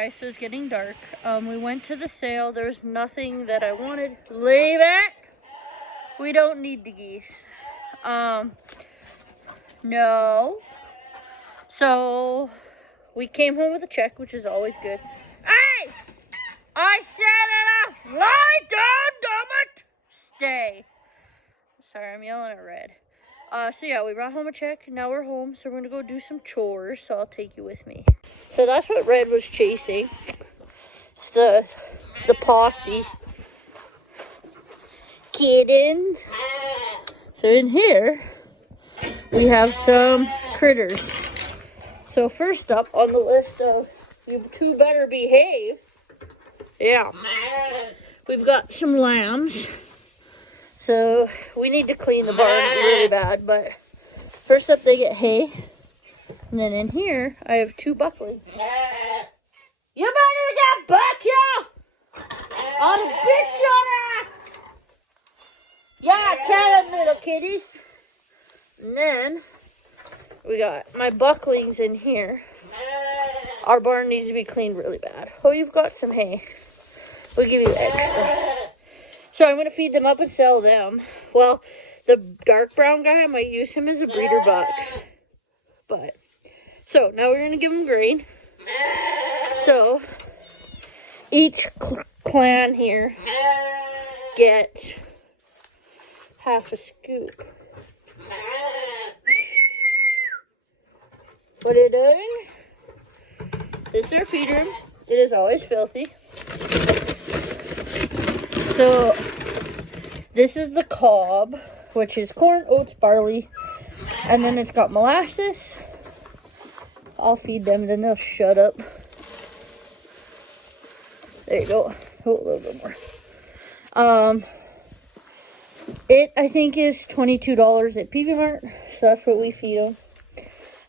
Guys, so it's getting dark. We went to the sale. There's nothing that I wanted. Leave it. We don't need the geese. No. So we came home with a check, which is always good. Hey! I said enough! Lie down, damn it! Stay. Sorry, I'm yelling at Red. So yeah, we brought home a check. Now we're home, so we're gonna go do some chores. So I'll take you with me. So that's what Red was chasing. It's the posse. Kittens. So in here, we have some critters. So first up on the list of you two better behave. Yeah. We've got some lambs. So we need to clean the barn really bad, but first up they get hay. And then in here, I have two bucklings. You better get back here! I'll bit your ass! Yeah, tell them, little kitties. And then we got my bucklings in here. Our barn needs to be cleaned really bad. Oh, you've got some hay. We'll give you extra. So I'm going to feed them up and sell them. Well, the dark brown guy, I might use him as a breeder buck. But, so now we're going to give them grain. So, each clan here gets half a scoop. What are you doing? This is our feed room. It is always filthy. So, this is the cob, which is corn, oats, barley, and then it's got molasses. I'll feed them, then they'll shut up. There you go. Oh, a little bit more. It, I think, is $22 at PV Mart, so that's what we feed them.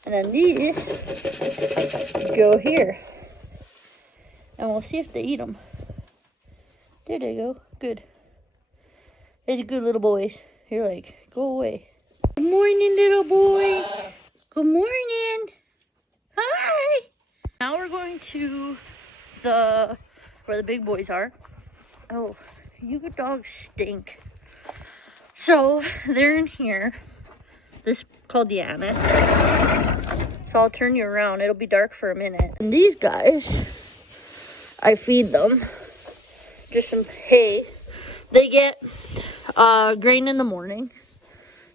And then these go here. And we'll see if they eat them. There they go. Good. These are good little boys. You're like, go away. Good morning, little boys. Good morning. Hi. Now we're going to where the big boys are. Oh, you good dogs stink. So they're in here. This is called the annex. So I'll turn you around. It'll be dark for a minute. And these guys, I feed them just some hay. They get grain in the morning.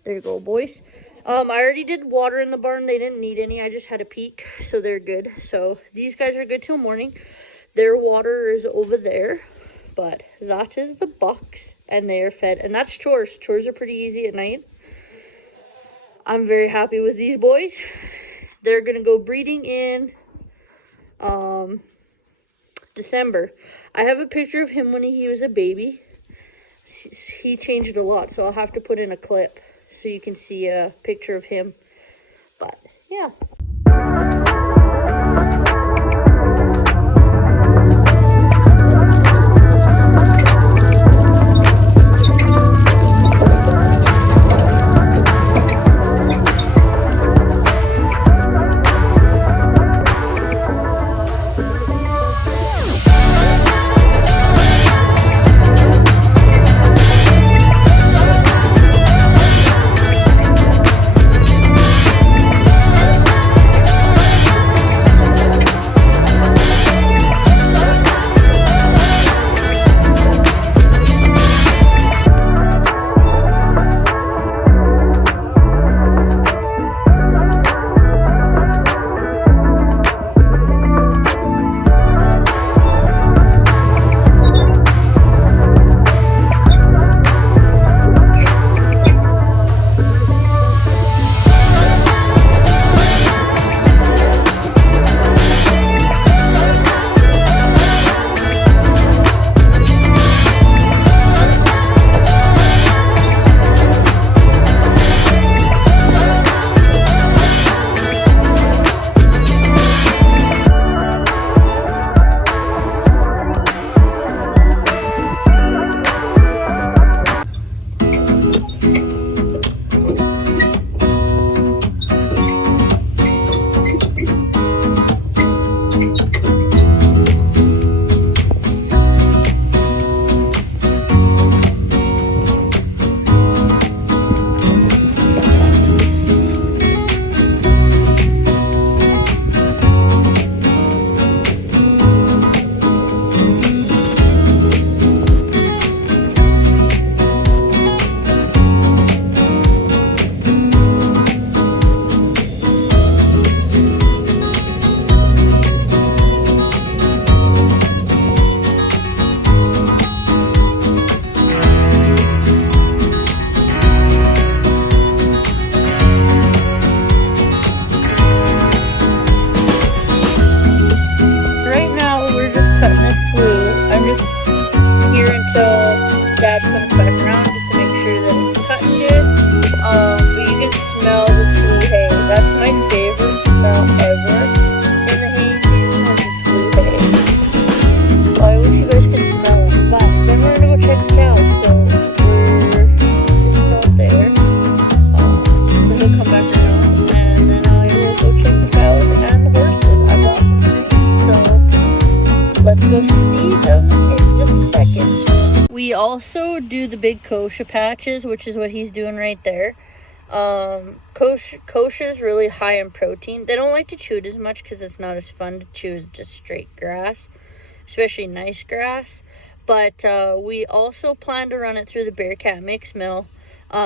There you go, boys. I already did water in the barn. They didn't need any. I just had a peek, so they're good. So these guys are good till morning. Their water is over there, but that is the bucks, and they are fed. And that's chores. Chores are pretty easy at night. I'm very happy with these boys. They're gonna go breeding in December. I have a picture of him when he was a baby. He changed a lot, so I'll have to put in a clip so you can see a picture of him. But yeah. we also do the big kochia patches, which is what he's doing right there. Kochia is really high in protein. They don't like to chew it as much because it's not as fun to chew as just straight grass, especially nice grass. But we also plan to run it through the Bearcat mix mill,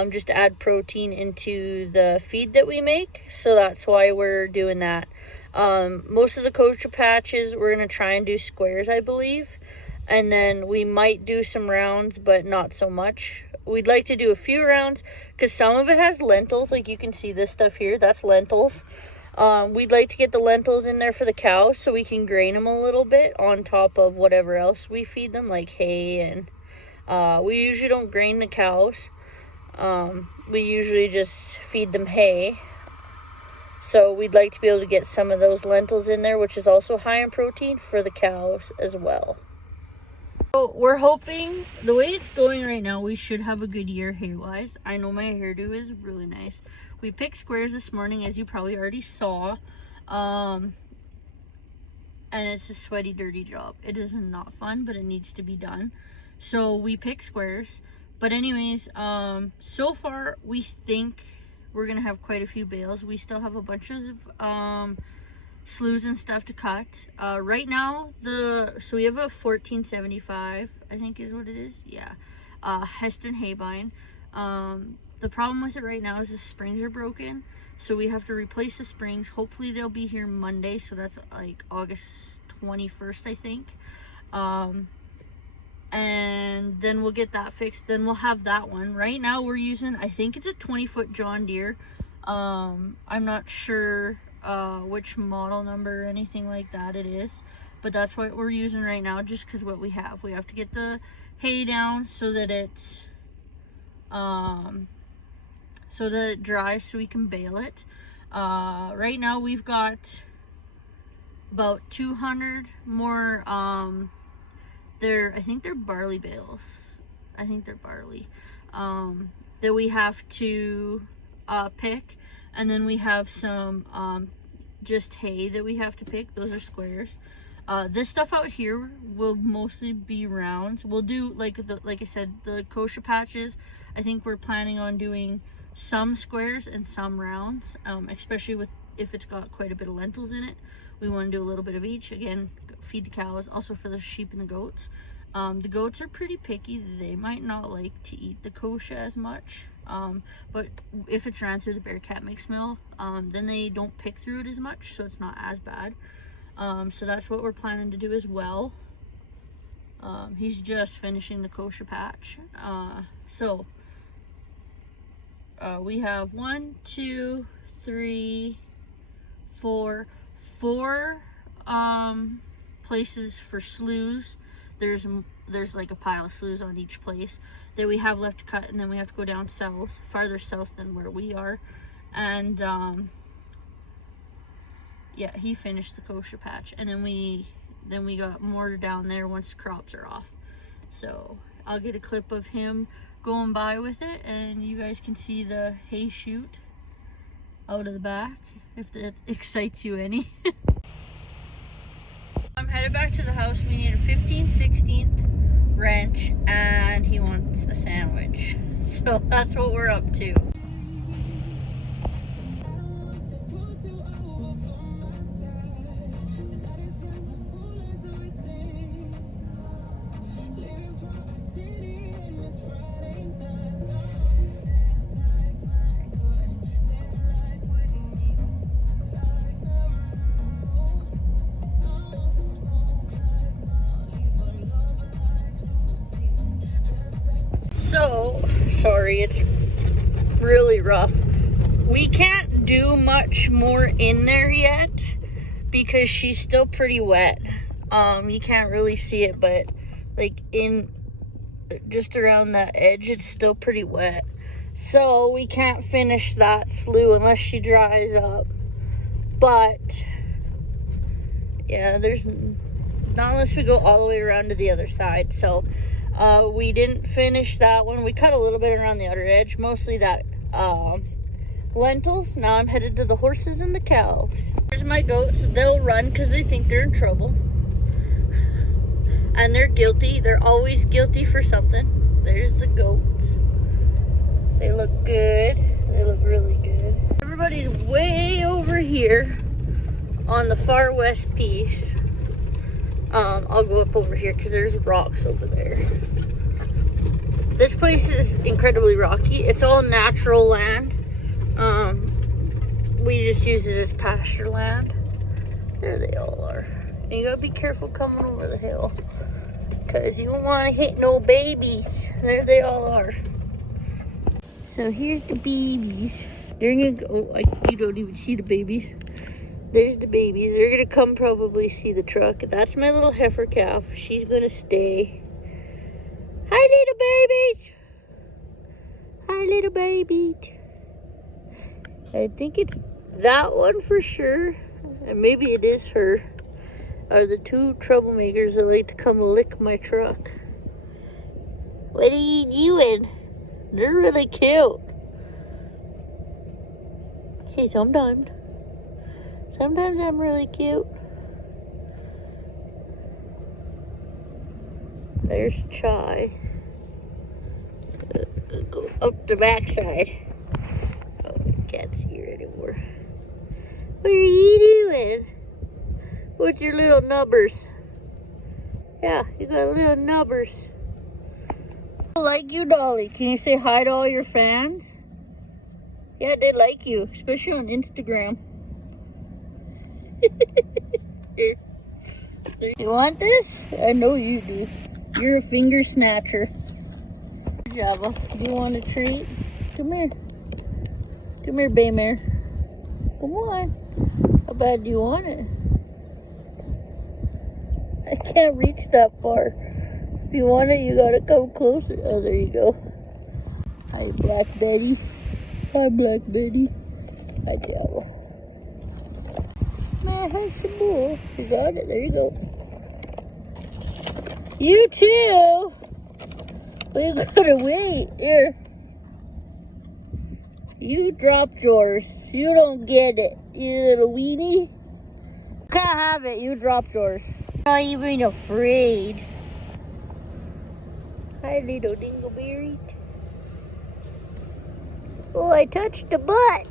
just to add protein into the feed that we make. So that's why we're doing that. Most of the kochia patches, we're going to try and do squares, I believe. And then we might do some rounds, but not so much. We'd like to do a few rounds because some of it has lentils. Like you can see this stuff here, that's lentils. We'd like to get the lentils in there for the cows so we can grain them a little bit on top of whatever else we feed them, like hay. And we usually don't grain the cows. We usually just feed them hay. So we'd like to be able to get some of those lentils in there, which is also high in protein for the cows as well. So we're hoping, the way it's going right now, we should have a good year hay-wise. I know my hairdo is really nice. We picked squares this morning, as you probably already saw. And it's a sweaty, dirty job. It is not fun, but it needs to be done. So we picked squares. But anyways, so far we think we're going to have quite a few bales. We still have a bunch of sloughs and stuff to cut. Right now, so we have a 1475, I think is what it is. Yeah, Heston Haybine. The problem with it right now is the springs are broken, so we have to replace the springs. Hopefully they'll be here Monday, so that's like August 21st, I think. And then we'll get that fixed. Then we'll have that one. Right now we're using, I think it's a 20-foot John Deere. I'm not sure which model number or anything like that it is, but that's what we're using right now, just because what we have to get the hay down so that it's dries so we can bale it. Right now we've got about 200 more I think they're barley bales. I think they're barley that we have to pick. And then we have some just hay that we have to pick. Those are squares. This stuff out here will mostly be rounds. We'll do, like I said, the kochia patches. I think we're planning on doing some squares and some rounds, especially if it's got quite a bit of lentils in it. We want to do a little bit of each. Again, feed the cows, also for the sheep and the goats. The goats are pretty picky. They might not like to eat the kochia as much. But if it's ran through the Bearcat mix mill, then they don't pick through it as much, so it's not as bad. So that's what we're planning to do as well. He's just finishing the kochia patch. We have 1, 2, 3, 4 places for sloughs. There's like a pile of sloughs on each place that we have left to cut, and then we have to go down south, farther south than where we are. And yeah, he finished the kochia patch, and then we got more down there once the crops are off. So I'll get a clip of him going by with it, and you guys can see the hay chute out of the back if that excites you any. I'm headed back to the house. We need a 15/16 wrench, and he wants a sandwich. So that's what we're up to. So, sorry, it's really rough. We can't do much more in there yet because she's still pretty wet. You can't really see it, but like in just around that edge, it's still pretty wet. So we can't finish that slough unless she dries up. But yeah, there's not unless we go all the way around to the other side. So we didn't finish that one. We cut a little bit around the other edge, mostly that lentils. Now I'm headed to the horses and the cows. Here's my goats. They'll run because they think they're in trouble. And they're guilty. They're always guilty for something. There's the goats. They look good. They look really good. Everybody's way over here on the far west piece. I'll go up over here because there's rocks over there. This place is incredibly rocky. It's all natural land. We just use it as pasture land. There they all are. And you gotta be careful coming over the hill, because you don't want to hit no babies. There they all are. So here's the babies. They're gonna go, you don't even see the babies. There's the babies. They're gonna come probably see the truck. That's my little heifer calf. She's gonna stay. Hi, little babies. Hi, little babies. I think it's that one for sure. And maybe it is her. Are the two troublemakers that like to come lick my truck. What are you doing? They're really cute. See, sometimes I'm really cute. There's Chai. Go up the backside. Oh, I can't see her anymore. What are you doing? What's your little nubbers? Yeah, you got little nubbers. I like you, Dolly. Can you say hi to all your fans? Yeah, they like you, especially on Instagram. Here. You want this? I know you do. You're a finger snatcher. Java, do you want a treat? Come here. Come here, bay mare. Come on. How bad do you want it? I can't reach that far. If you want it, you gotta come closer. Oh, there you go. Hi, Black Betty. Hi, Black Betty. Hi, Java. Man, hi, Shabu. You got it. There you go. You too. We gotta wait. Here. You dropped yours. You don't get it, you little weenie. Can't have it. You dropped yours. Not even afraid. Hi, little dingleberry. Oh, I touched the butt.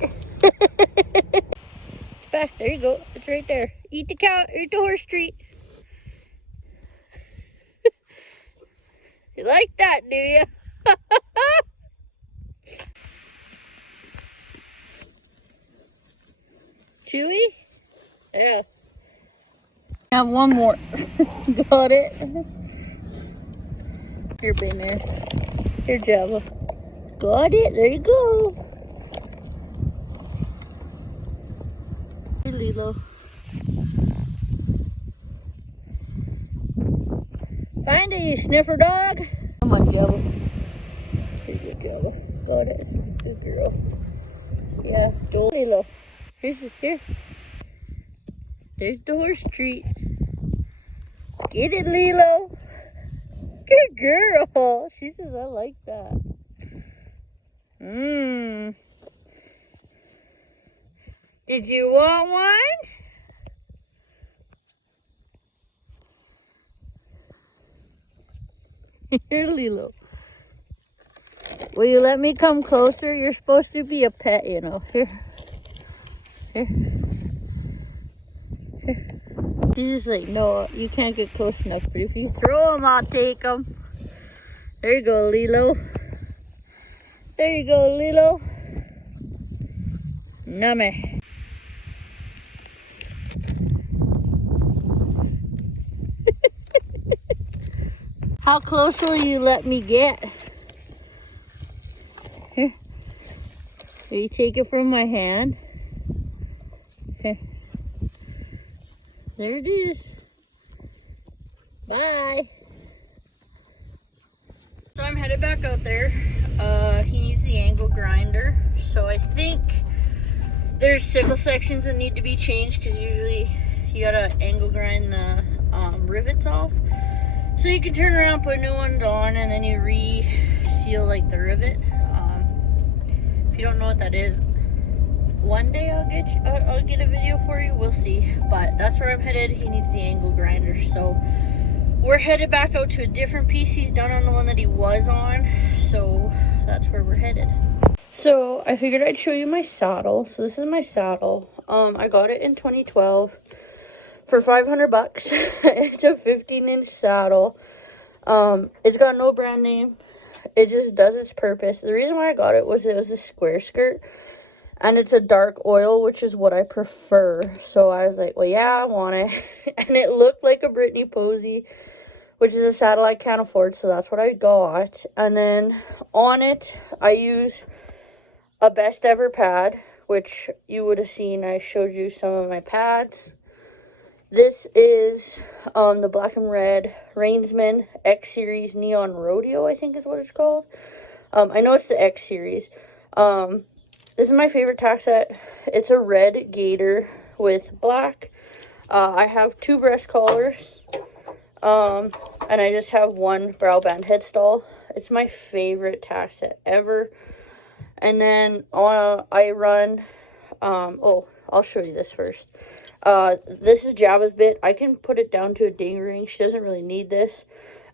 Back there you go. It's right there. Eat the cow. Eat the horse treat. You like that, do you? Chewy? Yeah. I have one more. Got it. Here, Bay Mare. Here, Java. Got it. There you go. Here, Lilo. Find it, you sniffer dog. Come on, Java. Here you go, Java. Got it. Good girl. Yeah, go, Lilo. Here. There's the horse treat. Get it, Lilo. Good girl. She says, I like that. Did you want one? Here, Lilo. Will you let me come closer? You're supposed to be a pet, you know. Here. She's just like, no, you can't get close enough. But if you throw them, I'll take them. There you go, Lilo. There you go, Lilo. Nummy. How close will you let me get? Here. Will you take it from my hand? Here. There it is. Bye. So I'm headed back out there. He needs the angle grinder. So I think there's sickle sections that need to be changed, because usually you gotta angle grind the rivets off. So you can turn around, put new ones on, and then you re-seal like the rivet. If you don't know what that is, one day I'll get a video for you. We'll see. But that's where I'm headed. He needs the angle grinder. So we're headed back out to a different piece. He's done on the one that he was on, so that's where we're headed. So I figured I'd show you my saddle. So this is my saddle. I got it in 2012 for 500 bucks. It's a 15-inch saddle. It's got no brand name. It just does its purpose. The reason why I got it was a square skirt, and it's a dark oil, which is what I prefer. So I was like, well, yeah, I want it. And it looked like a Brittany Posey, which is a saddle I can't afford, so that's what I got. And then on it, I use a best ever pad, which you would have seen. I showed you some of my pads. This is the black and red Rainsman X Series Neon Rodeo, I think is what it's called. I know it's the X Series. This is my favorite tack set. It's a red gator with black. I have 2 breast collars. And I just have 1 brow band headstall. It's my favorite tack set ever. And then I run, I'll show you this first. This is Jabba's bit. I can put it down to a ding ring. She doesn't really need this.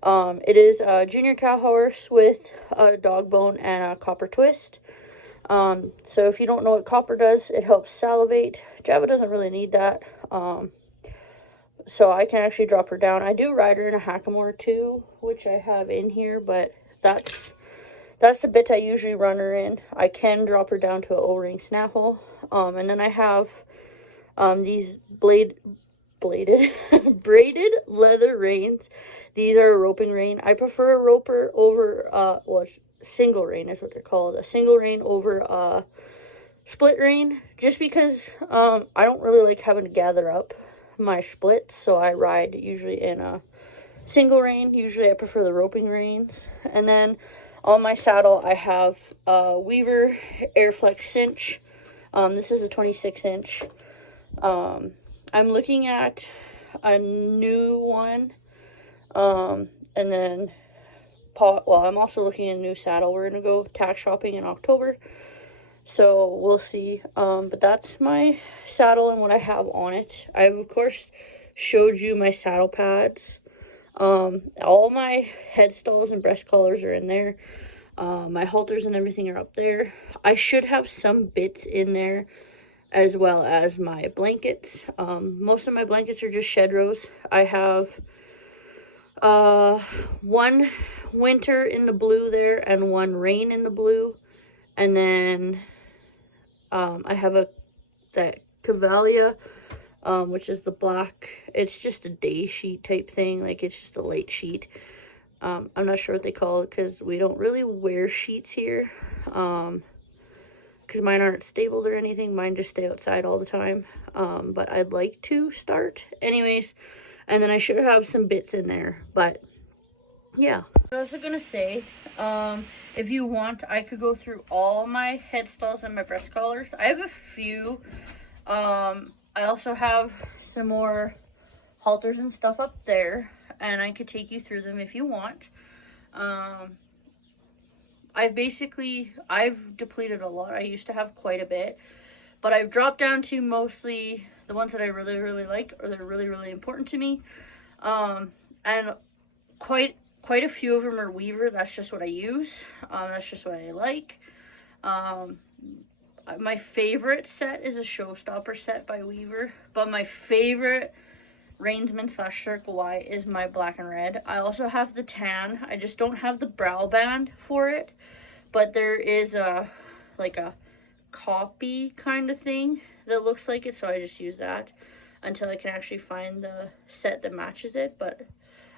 It is a junior cow horse with a dog bone and a copper twist. So if you don't know what copper does, it helps salivate. Jabba doesn't really need that. So I can actually drop her down. I do ride her in a hackamore too, which I have in here, but that's the bit I usually run her in. I can drop her down to an O-ring snaffle. And then I have these braided leather reins. These are a roping rein. I prefer a roper over, single rein is what they're called. A single rein over a split rein. Just because I don't really like having to gather up my splits. So I ride usually in a single rein. Usually I prefer the roping reins. And then on my saddle, I have a Weaver Airflex cinch. This is a 26-inch. I'm looking at a new one. And then, I'm also looking at a new saddle. We're going to go tack shopping in October. So we'll see. But that's my saddle and what I have on it. I've, of course, showed you my saddle pads. All my headstalls and breast collars are in there. My halters and everything are up there. I should have some bits in there as well as my blankets. Most of my blankets are just shed rows. I have 1 winter in the blue there and 1 rain in the blue. And then I have that Cavalia, which is the black. It's just a day sheet type thing. Like, it's just a light sheet. I'm not sure what they call it because we don't really wear sheets here. Because mine aren't stabled or anything. Mine just stay outside all the time. But I'd like to start. Anyways, and then I should have some bits in there. But, yeah. I was going to say, if you want, I could go through all my headstalls and my breast collars. I have a few. I also have some more halters and stuff up there. And I could take you through them if you want. I've depleted a lot. I used to have quite a bit. But I've dropped down to mostly the ones that I really, really like, or that are really, really important to me. And quite a few of them are Weaver. That's just what I use. That's just what I like. My favorite set is a Showstopper set by Weaver. But my favorite Rainsman / Circle Y is my black and red. I also have the tan. I just don't have the brow band for it. But there is like a copy kind of thing that looks like it. So I just use that until I can actually find the set that matches it. But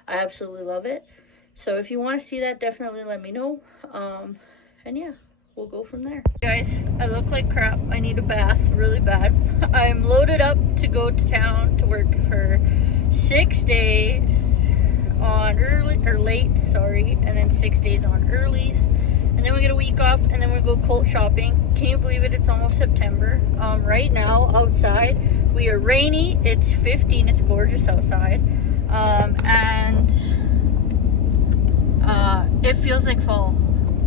I absolutely love it. So if you want to see that, definitely let me know. And yeah, we'll go from there. Guys, I look like crap. I need a bath really bad. I'm loaded up to go to town to work for 6 days on late, and then 6 days on earlies. And then we get a week off, and then we go colt shopping. Can you believe it? It's almost September. Right now, outside, we are rainy. It's 15. It's gorgeous outside. And it feels like fall.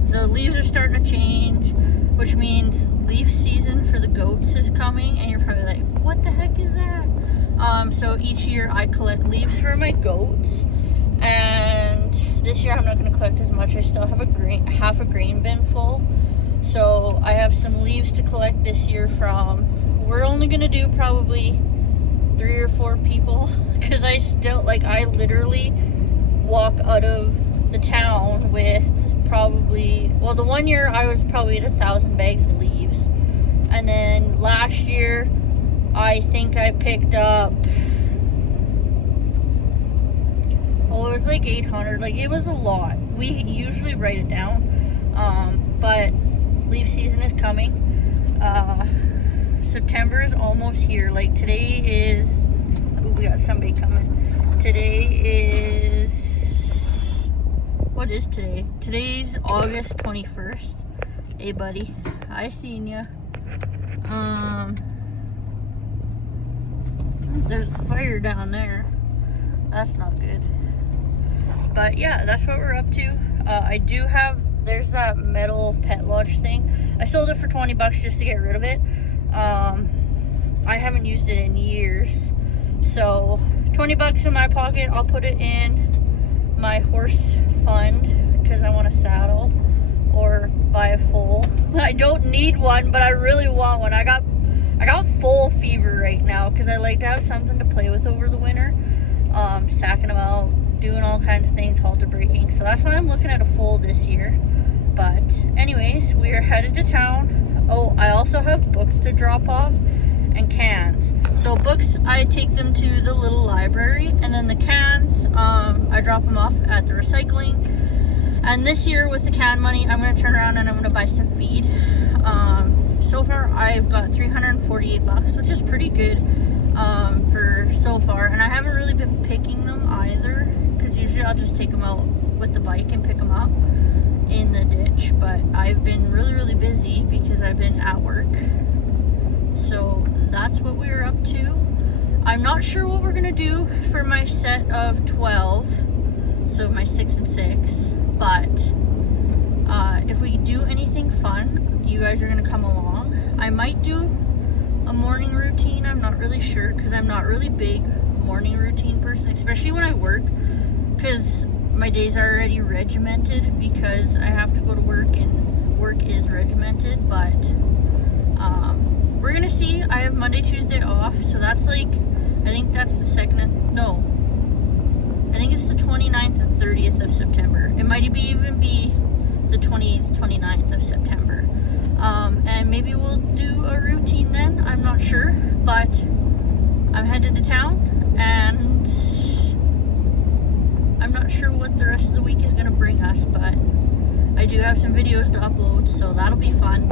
The leaves are starting to change, which means leaf season for the goats is coming, and you're probably like, what the heck is that? So each year I collect leaves for my goats, And this year I'm not going to collect as much. I still have half a grain bin full. So I have some leaves to collect this year from. We're only going to do probably 3 or 4 people, because I literally walk out of the town with probably, well, the one year I was probably at 1,000 bags of leaves. And then last year I think I picked up, oh, it was like 800. Like, it was a lot. We usually write it down, but leaf season is coming. September is almost here. Like, today is, oh, we got somebody coming. Today is, what is today? Today's August 21st. Hey, buddy. I seen ya. There's a fire down there. That's not good. But yeah, that's what we're up to. I do have, there's that metal pet lodge thing. I sold it for 20 bucks just to get rid of it. I haven't used it in years. So 20 bucks in my pocket. I'll put it in my horse fund because I want a saddle or buy a foal. I don't need one, but I really want one. I got foal fever right now because I like to have something to play with over the winter. Sacking them out, doing all kinds of things, halter breaking. So that's why I'm looking at a foal this year. But anyways, we are headed to town. Oh, I also have books to drop off and cans. So books, I take them to the little library, and then the cans, I drop them off at the recycling. And this year with the can money, I'm going to turn around and I'm going to buy some feed. So far I've got 348 bucks, which is pretty good for so far. And I haven't really been picking them either, because usually I'll just take them out with the bike and pick them up in the ditch. But I've been really busy because I've been at work. So that's what we're up to. I'm not sure what we're gonna do for my set of 12, so my 6 and 6, but if we do anything fun, you guys are gonna come along. I might do a morning routine. I'm not really sure, because I'm not really big morning routine person, especially when I work, because my days are already regimented because I have to go to work, and work is regimented. But we're gonna see. I have Monday, Tuesday off, so that's like, I think that's the I think it's the 29th and 30th of September. It might even be the 28th, 29th of September. And maybe we'll do a routine then. I'm not sure, but I'm headed to town, and I'm not sure what the rest of the week is gonna bring us, but I do have some videos to upload, so that'll be fun.